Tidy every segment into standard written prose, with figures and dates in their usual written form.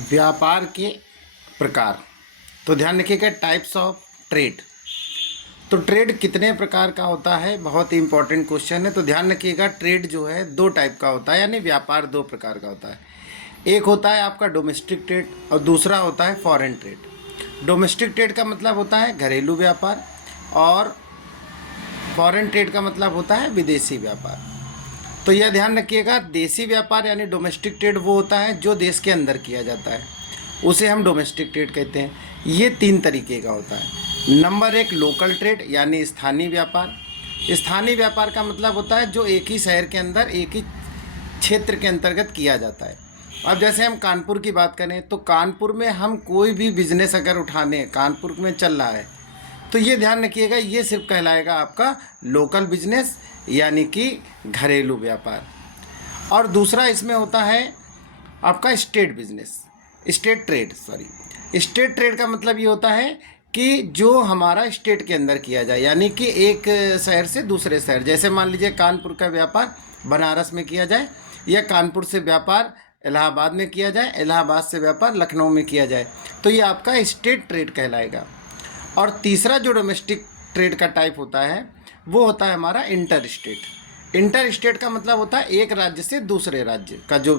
व्यापार के प्रकार। तो ध्यान रखिएगा, टाइप्स ऑफ ट्रेड। तो ट्रेड कितने प्रकार का होता है, बहुत ही इंपॉर्टेंट क्वेश्चन है। तो ध्यान रखिएगा, ट्रेड जो है दो टाइप का होता है, यानी व्यापार दो प्रकार का होता है। एक होता है आपका डोमेस्टिक ट्रेड और दूसरा होता है फॉरेन ट्रेड। डोमेस्टिक ट्रेड का मतलब होता है घरेलू व्यापार और फॉरेन ट्रेड का मतलब होता है विदेशी व्यापार। तो यह ध्यान रखिएगा, देसी व्यापार यानी डोमेस्टिक ट्रेड वो होता है जो देश के अंदर किया जाता है, उसे हम डोमेस्टिक ट्रेड कहते हैं। ये तीन तरीके का होता है। नंबर एक लोकल ट्रेड यानी स्थानीय व्यापार। स्थानीय व्यापार का मतलब होता है जो एक ही शहर के अंदर एक ही क्षेत्र के अंतर्गत किया जाता है। अब जैसे हम कानपुर की बात करें तो कानपुर में हम कोई भी बिजनेस अगर उठाने, कानपुर में चल रहा है तो ये ध्यान रखिएगा, ये सिर्फ कहलाएगा आपका लोकल बिजनेस यानी कि घरेलू व्यापार। और दूसरा इसमें होता है आपका estate business, state trade, state trade का मतलब ये होता है कि जो हमारा स्टेट के अंदर किया जाए, यानी कि एक शहर से दूसरे शहर, जैसे मान लीजिए कानपुर का व्यापार बनारस में किया जाए या कानपुर से व्यापार इलाहाबाद में किया जाए, इलाहाबाद से व्यापार लखनऊ में किया जाए, तो ये आपका स्टेट ट्रेड कहलाएगा। और तीसरा जो डोमेस्टिक ट्रेड का टाइप होता है वो होता है हमारा इंटर स्टेट। इंटर स्टेट का मतलब होता है एक राज्य से दूसरे राज्य का जो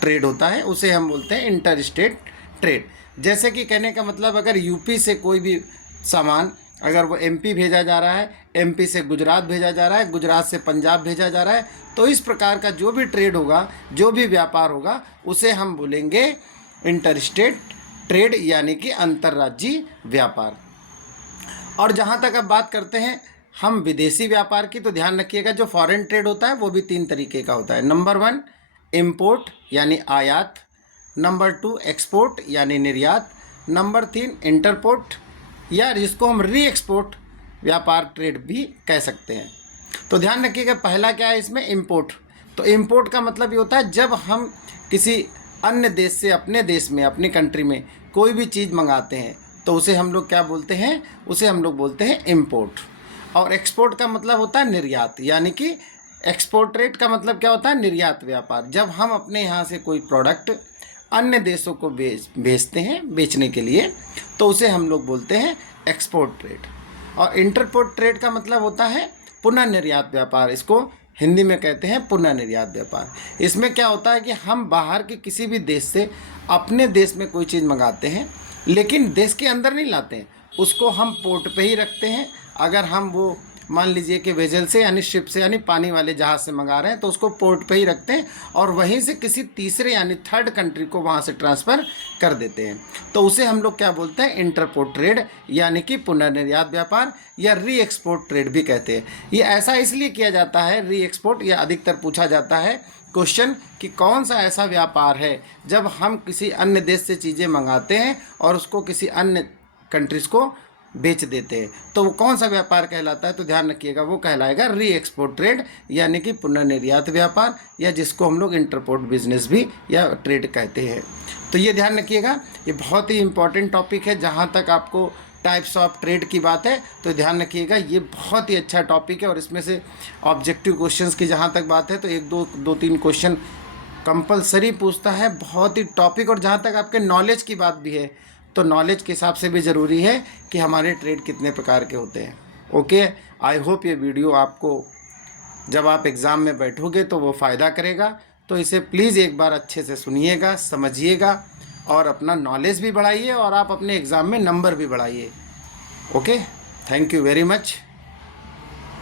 ट्रेड होता है उसे हम बोलते हैं इंटर स्टेट ट्रेड। जैसे कि कहने का मतलब अगर यूपी से कोई भी सामान अगर वो एमपी भेजा जा रहा है, एमपी से गुजरात भेजा जा रहा है, गुजरात से पंजाब भेजा जा रहा है, तो इस प्रकार का जो भी ट्रेड होगा, जो भी व्यापार होगा, उसे हम बोलेंगे इंटर स्टेट ट्रेड यानी कि अंतर्राज्यीय व्यापार। और जहाँ तक अब बात करते हैं हम विदेशी व्यापार की, तो ध्यान रखिएगा जो फॉरेन ट्रेड होता है वो भी तीन तरीके का होता है। नंबर वन इम्पोर्ट यानी आयात, नंबर टू एक्सपोर्ट यानी निर्यात, नंबर तीन इंटरपोर्ट या जिसको हम री एक्सपोर्ट व्यापार ट्रेड भी कह सकते हैं। तो ध्यान रखिएगा पहला क्या है इसमें, इम्पोर्ट। तो इम्पोर्ट का मतलब ये होता है जब हम किसी अन्य देश से अपने देश में, अपनी कंट्री में कोई भी चीज़ मंगाते हैं तो उसे हम लोग क्या बोलते हैं, उसे हम लोग बोलते हैं इम्पोर्ट। और एक्सपोर्ट का मतलब होता है निर्यात, यानी कि एक्सपोर्ट ट्रेड का मतलब क्या होता है, निर्यात व्यापार। जब हम अपने यहाँ से कोई प्रोडक्ट अन्य देशों को भेजते हैं बेचने के लिए तो उसे हम लोग बोलते हैं एक्सपोर्ट ट्रेड। और इंटरपोर्ट ट्रेड का मतलब होता है पुनः निर्यात व्यापार, इसको हिंदी में कहते हैं पुनः निर्यात व्यापार। इसमें क्या होता है कि हम बाहर के किसी भी देश से अपने देश में कोई चीज़ मंगाते हैं लेकिन देश के अंदर नहीं लाते हैं, उसको हम पोर्ट पे ही रखते हैं। अगर हम वो मान लीजिए कि वेजल से यानी शिप से यानी पानी वाले जहाज़ से मंगा रहे हैं तो उसको पोर्ट पे ही रखते हैं और वहीं से किसी तीसरे यानी थर्ड कंट्री को वहाँ से ट्रांसफ़र कर देते हैं। तो उसे हम लोग क्या बोलते हैं, इंटरपोर्ट ट्रेड यानी कि पुनर्निर्यात व्यापार या री एक्सपोर्ट ट्रेड भी कहते हैं। ये ऐसा इसलिए किया जाता है री एक्सपोर्ट, या अधिकतर पूछा जाता है क्वेश्चन कि कौन सा ऐसा व्यापार है जब हम किसी अन्य देश से चीज़ें मंगाते हैं और उसको किसी अन्य कंट्रीज़ को बेच देते हैं, तो वो कौन सा व्यापार कहलाता है। तो ध्यान रखिएगा वो कहलाएगा री एक्सपोर्ट ट्रेड यानी कि पुनर्निर्यात व्यापार, या जिसको हम लोग इंटरपोर्ट बिजनेस भी या ट्रेड कहते हैं। तो ये ध्यान रखिएगा, ये बहुत ही इंपॉर्टेंट टॉपिक है। जहाँ तक आपको टाइप्स ऑफ ट्रेड की बात है तो ध्यान रखिएगा ये बहुत ही अच्छा टॉपिक है। और इसमें से ऑब्जेक्टिव क्वेश्चंस की जहाँ तक बात है तो एक दो तीन क्वेश्चन कंपलसरी पूछता है, बहुत ही टॉपिक। और जहाँ तक आपके नॉलेज की बात भी है तो नॉलेज के हिसाब से भी ज़रूरी है कि हमारे ट्रेड कितने प्रकार के होते हैं। ओके, आई होप ये वीडियो आपको जब आप एग्ज़ाम में बैठोगे तो वो फ़ायदा करेगा। तो इसे प्लीज़ एक बार अच्छे से सुनिएगा, समझिएगा और अपना नॉलेज भी बढ़ाइए और आप अपने एग्ज़ाम में नंबर भी बढ़ाइए। Okay, thank you very much.